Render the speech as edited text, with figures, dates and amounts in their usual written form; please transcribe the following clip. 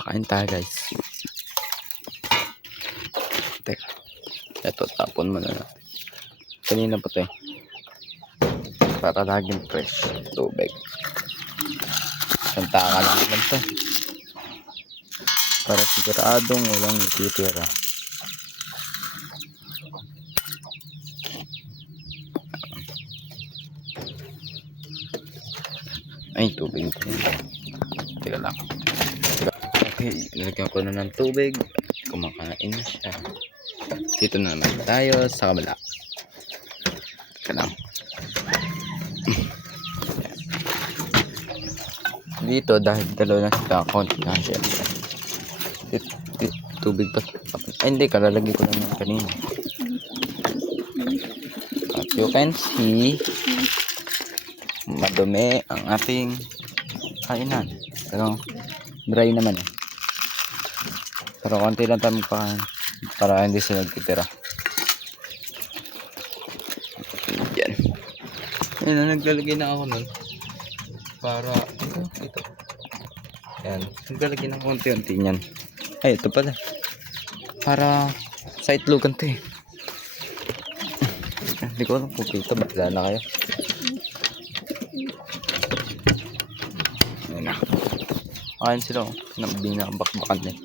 Pakain tayo guys. Teka. Ito tapon mo na natin. Kanina pa to eh. Para laging fresh. Tubig. Santa ka lang naman to. Para siguradong walang ititira. Ay, tubig ko. Teka lang. Okay, nilagyan ko na ng tubig. Kumakain na siya. Dito na naman tayo sa kabila. Teka lang. Dito dahil dalawa na sila, konti na siya. Tubig pa. Ay hindi, kalalagay ko lang ng kanina. As you can see, madumi ang ating kainan. Pero dry naman eh. Pero konti lang tayo magpakain para hindi sila nagtitira. Yan. Ayun na, naglalagay na ako nun. Para ito. Yan. Naglalagay ng konti-unti niyan. Ay, ito pala. Para sa itlogan to eh. Hindi ko alam kung ito. Bala na kayo. Ayan na. Kain sila oh. Binabakbakan eh.